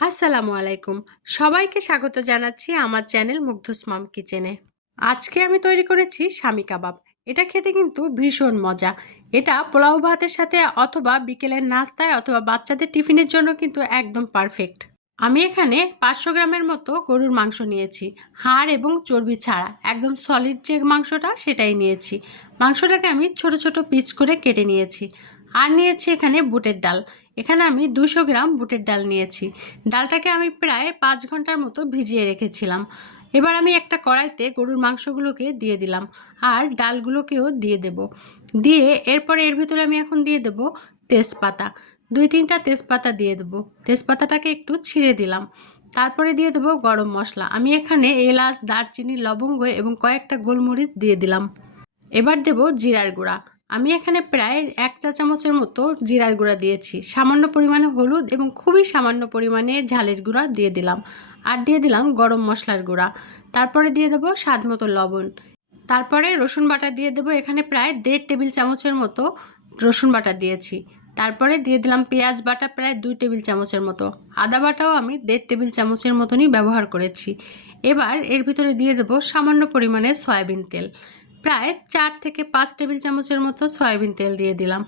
আসসালামু আলাইকুম। সবাইকে স্বাগত জানাচ্ছি আমার চ্যানেল মুগ্ধুস মাম কিচেনে। আজকে আমি তৈরি করেছি স্বামী কাবাব। এটা খেতে কিন্তু ভীষণ মজা। এটা পোলাও ভাতের সাথে অথবা বিকেলের নাস্তায় অথবা বাচ্চাদের টিফিনের জন্য কিন্তু একদম পারফেক্ট। আমি এখানে পাঁচশো গ্রামের মতো গরুর মাংস নিয়েছি। হাড় এবং চর্বি ছাড়া একদম সলিড যে মাংসটা সেটাই নিয়েছি। মাংসটাকে আমি ছোট ছোট পিচ করে কেটে নিয়েছি। আর নিয়েছি এখানে বুটের ডাল। এখানে আমি দুশো গ্রাম বুটের ডাল নিয়েছি। ডালটাকে আমি প্রায় পাঁচ ঘণ্টার মতো ভিজিয়ে রেখেছিলাম। এবার আমি একটা কড়াইতে গরুর মাংসগুলোকে দিয়ে দিলাম আর ডালগুলোকেও দিয়ে দেব। দিয়ে এরপরে এর ভিতরে আমি এখন দিয়ে দেব তেজপাতা। দুই তিনটা তেজপাতা দিয়ে দেবো। তেজপাতাটাকে একটু ছিঁড়ে দিলাম। তারপরে দিয়ে দেবো গরম মশলা। আমি এখানে এলাচ, দারচিনি, লবঙ্গ এবং কয়েকটা গোলমরিচ দিয়ে দিলাম। এবার দেব জিরার গুঁড়া। আমি এখানে প্রায় এক চা চামচের মতো জিরার গুঁড়া দিয়েছি। সামান্য পরিমাণে হলুদ এবং খুবই সামান্য পরিমাণে ঝালের গুঁড়া দিয়ে দিলাম। আর দিয়ে দিলাম গরম মশলার গুঁড়া। তারপরে দিয়ে দেবো স্বাদ মতো লবণ। তারপরে রসুন বাটা দিয়ে দেবো এখানে প্রায় দেড় টেবিল চামচের মতো রসুন বাটা দিয়েছি। তারপরে দিয়ে দিলাম পেঁয়াজ বাটা প্রায় দুই টেবিল চামচের মতো। আদা বাটাও আমি দেড় টেবিল চামচের মতনই ব্যবহার করেছি। এবার এর ভিতরে দিয়ে দেবো সামান্য পরিমাণে সয়াবিন তেল। প্রায় চার থেকে পাঁচ টেবিল চামচের মতো সয়াবিন তেল দিয়ে দিলাম।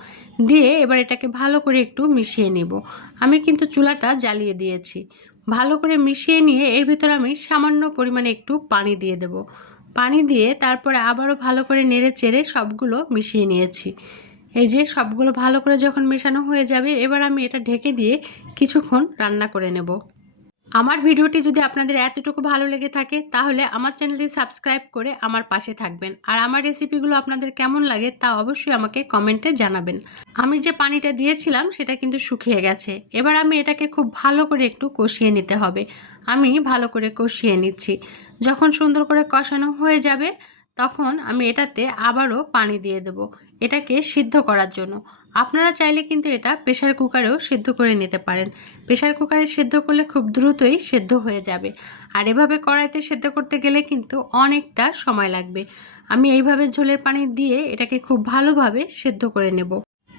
দিয়ে এবার এটাকে ভালো করে একটু মিশিয়ে নিব। আমি কিন্তু চুলাটা জ্বালিয়ে দিয়েছি। ভালো করে মিশিয়ে নিয়ে এর ভিতর আমি সামান্য পরিমাণে একটু পানি দিয়ে দেব। পানি দিয়ে তারপরে আবারও ভালো করে নেড়ে চেড়ে সবগুলো মিশিয়ে নিয়েছি। এই যে সবগুলো ভালো করে যখন মেশানো হয়ে যাবে, এবার আমি এটা ঢেকে দিয়ে কিছুক্ষণ রান্না করে নেব। আমার ভিডিওটি যদি আপনাদের এতটুকু ভালো লেগে থাকে, তাহলে আমার চ্যানেলটি সাবস্ক্রাইব করে আমার পাশে থাকবেন। আর আমার রেসিপিগুলো আপনাদের কেমন লাগে, তা অবশ্যই আমাকে কমেন্টে জানাবেন। আমি যে পানিটা দিয়েছিলাম, সেটা কিন্তু শুকিয়ে গেছে। এবার আমি এটাকে খুব ভালো করে একটু কষিয়ে নিতে হবে। আমি ভালো করে কষিয়ে নিচ্ছি। যখন সুন্দর করে কষানো হয়ে যাবে, তখন আমি এটাতে আবারও পানি দিয়ে দেব। এটাকে সিদ্ধ করার জন্য। আপনারা চাইলে কিন্তু এটা প্রেশার কুকারেও সেদ্ধ করে নিতে পারেন। প্রেশার কুকারে সেদ্ধ করলে খুব দ্রুতই সেদ্ধ হয়ে যাবে। আর এভাবে কড়াইতে সেদ্ধ করতে গেলে কিন্তু অনেকটা সময় লাগবে। আমি এইভাবে ঝোলের পানি দিয়ে এটাকে খুব ভালোভাবে সেদ্ধ করে নেব।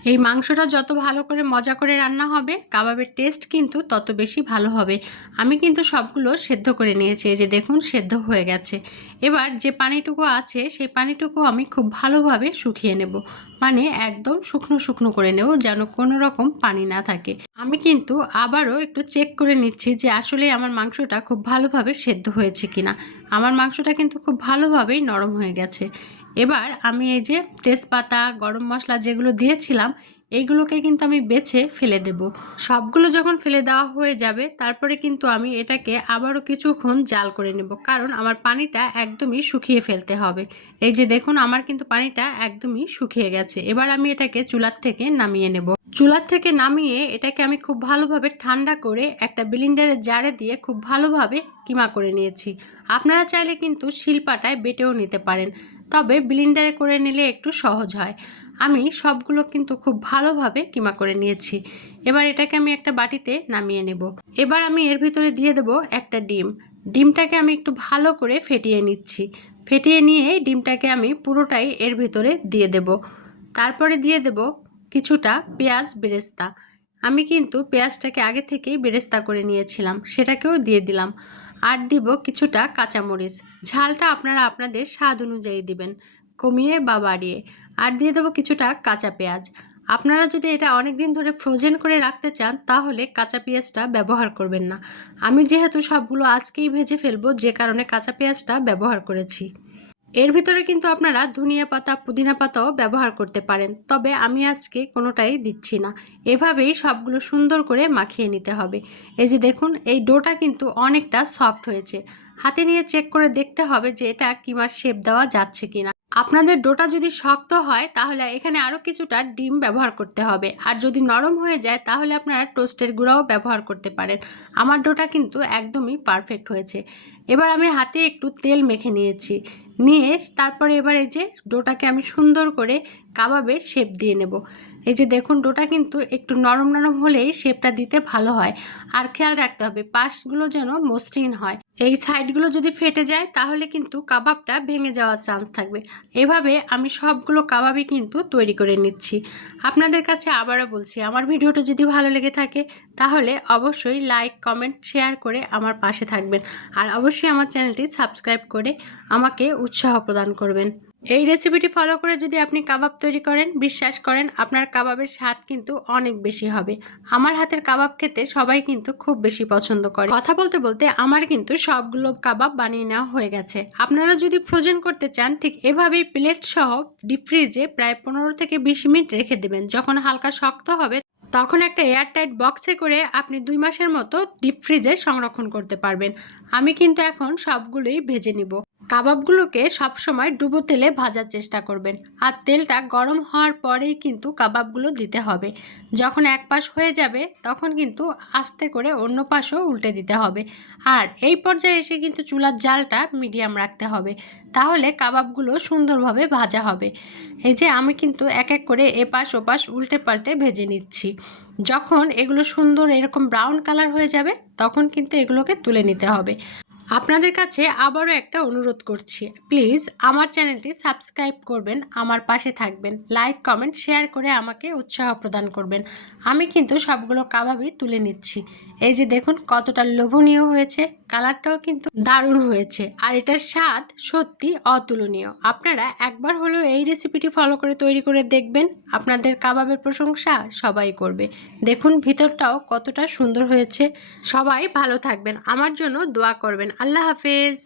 এই মাংসটা যত ভালো করে মজা করে রান্না হবে, কাবাবের টেস্ট কিন্তু তত বেশি ভালো হবে। আমি কিন্তু সবগুলো সেদ্ধ করে নিয়েছি যে দেখুন সেদ্ধ হয়ে গেছে। এবার যে পানিটুকু আছে, সেই পানিটুকু আমি খুব ভালোভাবে শুকিয়ে নেব। মানে একদম শুকনো শুকনো করে নেব, যেন কোনো রকম পানি না থাকে। আমি কিন্তু আবারও একটু চেক করে নিচ্ছি যে আসলে আমার মাংসটা খুব ভালোভাবে সেদ্ধ হয়েছে কিনা। আমার মাংসটা কিন্তু খুব ভালোভাবেই নরম হয়ে গেছে। এবার আমি এই যে তেজপাতা গরম মশলা যেগুলো দিয়েছিলাম এইগুলোকে কিন্তু আমি বেছে ফেলে দেব। সবগুলো যখন ফেলে দেওয়া হয়ে যাবে, তারপরে কিন্তু আমি এটাকে আবারও কিছুক্ষণ জাল করে নেব, কারণ আমার পানিটা একদমই শুকিয়ে ফেলতে হবে। এই যে দেখুন, আমার কিন্তু পানিটা একদমই শুকিয়ে গেছে। এবার আমি এটাকে চুলার থেকে নামিয়ে নেব। চুলার থেকে নামিয়ে এটাকে আমি খুব ভালোভাবে ঠান্ডা করে একটা বিলিন্ডারের জারে দিয়ে খুব ভালোভাবে কিমা করে নিয়েছি। আপনারা চাইলে কিন্তু শিলপাটায় বেটেও নিতে পারেন, তবে ব্লিন্ডারে করে নিলে একটু সহজ হয়। আমি সবগুলো কিন্তু খুব ভালোভাবে কিমা করে নিয়েছি। এবার এটাকে আমি একটা বাটিতে নামিয়ে নেব। এবার আমি এর ভিতরে দিয়ে দেব একটা ডিম। ডিমটাকে আমি একটু ভালো করে ফেটিয়ে নিচ্ছি। ফেটিয়ে নিয়ে ডিমটাকে আমি পুরোটাই এর ভিতরে দিয়ে দেব। তারপরে দিয়ে দেব কিছুটা পেঁয়াজ বেরেস্তা। আমি কিন্তু পেঁয়াজটাকে আগে থেকেই বেরেস্তা করে নিয়েছিলাম, সেটাকেও দিয়ে দিলাম। আর দিব কিছুটা কাঁচামরিচ। ঝালটা আপনারা আপনাদের স্বাদ অনুযায়ী দিবেন, কমিয়ে বা বাড়িয়ে। আর দিয়ে দেবো কিছুটা কাঁচা পেঁয়াজ। আপনারা যদি এটা অনেক দিন ধরে ফ্রোজেন করে রাখতে চান, তাহলে কাঁচা পেঁয়াজটা ব্যবহার করবেন না। আমি যেহেতু সবগুলো আজকেই ভেজে ফেলব, যে কারণে কাঁচা পেঁয়াজটা ব্যবহার করেছি। এর ভিতরে কিন্তু আপনারা ধনিয়া পাতা, পুদিনা পাতাও ব্যবহার করতে পারেন, তবে আমি আজকে কোনোটাই দিচ্ছি না। এভাবেই সবগুলো সুন্দর করে মাখিয়ে নিতে হবে। এই যে দেখুন, এই ডোটা কিন্তু অনেকটা সফট হয়েছে। হাতে নিয়ে চেক করে দেখতে হবে যে এটা কিমার শেপ দেওয়া যাচ্ছে কিনা। আপনাদের ডোটা যদি শক্ত হয়, তাহলে এখানে আরও কিছুটা ডিম ব্যবহার করতে হবে। আর যদি নরম হয়ে যায়, তাহলে আপনারা টোস্টের গুঁড়াও ব্যবহার করতে পারেন। আমার ডোটা কিন্তু একদমই পারফেক্ট হয়েছে। এবার আমি হাতে একটু তেল মেখে নিয়েছি। নিয়ে তারপরে এবারে যে ডোটাকে আমি সুন্দর করে কাবাবের শেপ দিয়ে নেব। এই যে দেখুন, ডোটা কিন্তু একটু নরম নরম হলেই শেপটা দিতে ভালো হয়। আর খেয়াল রাখতে হবে, পাশগুলো যেন মসৃণ হয়। এই সাইডগুলো যদি ফেটে যায়, তাহলে কিন্তু কাবাবটা ভেঙে যাওয়ার চান্স থাকবে। এভাবে আমি সবগুলো কাবাবই কিন্তু তৈরি করে নিচ্ছি। আপনাদের কাছে আবারও বলছি, আমার ভিডিওটা যদি ভালো লেগে থাকে, তাহলে অবশ্যই লাইক কমেন্ট শেয়ার করে আমার পাশে থাকবেন। আর অবশ্যই আমার চ্যানেলটি সাবস্ক্রাইব করে আমাকে উৎসাহ প্রদান করবেন। এই রেসিপিটি ফলো করে যদি আপনি কাবাব তৈরি করেন, বিশ্বাস করেন আপনার কাবাবের স্বাদ কিন্তু অনেক বেশি হবে। আমার হাতের কাবাব খেতে সবাই কিন্তু খুব বেশি পছন্দ করে। কথা বলতে বলতে আমার কিন্তু সবগুলো কাবাব বানিয়ে নেওয়া হয়ে গেছে। আপনারা যদি ফ্রোজেন করতে চান, ঠিক এভাবেই প্লেট সহ ডিপ ফ্রিজে প্রায় পনেরো থেকে বিশ মিনিট রেখে দেবেন। যখন হালকা শক্ত হবে, তখন একটা এয়ারটাইট বক্সে করে আপনি দুই মাসের মতো ডিপ ফ্রিজে সংরক্ষণ করতে পারবেন। আমি কিন্তু এখন সবগুলোই ভেজে নিব। কাবাবগুলোকে সবসময় ডুবো তেলে ভাজার চেষ্টা করবেন। আর তেলটা গরম হওয়ার পরেই কিন্তু কাবাবগুলো দিতে হবে। যখন এক পাশ হয়ে যাবে, তখন কিন্তু আস্তে করে অন্য পাশও উল্টে দিতে হবে। আর এই পর্যায়ে এসে কিন্তু চুলার জালটা মিডিয়াম রাখতে হবে। তাহলে কাবাবগুলো সুন্দরভাবে ভাজা হবে। এই যে আমি কিন্তু এক এক করে এপাশ ওপাশ উল্টে পাল্টে ভেজে নিচ্ছি। যখন এগুলো সুন্দর এরকম ব্রাউন কালার হয়ে যাবে, তখন কিন্তু এগুলোকে তুলে নিতে হবে। আপনাদের কাছে আবারও একটা অনুরোধ করছি। প্লিজ আমার চ্যানেলটি সাবস্ক্রাইব করবেন, আমার পাশে থাকবেন, লাইক, কমেন্ট, শেয়ার করে আমাকে উৎসাহ প্রদান করবেন। আমি কিন্তু সবগুলো কাবাবই তুলে নিচ্ছি। এই যে দেখুন, কতটা লোভনীয় হয়েছে। কালারটাও কিন্তু দারুণ হয়েছে। আর এটার স্বাদ সত্যি অতুলনীয়। আপনারা একবার হলেও এই রেসিপিটি ফলো করে তৈরি করে দেখবেন। আপনাদের কাবাবের প্রশংসা সবাই করবে। দেখুন ভিতরটাও কতটা সুন্দর হয়েছে। সবাই ভালো থাকবেন। আমার জন্য দোয়া করবেন। আল্লাহ হাফেজ।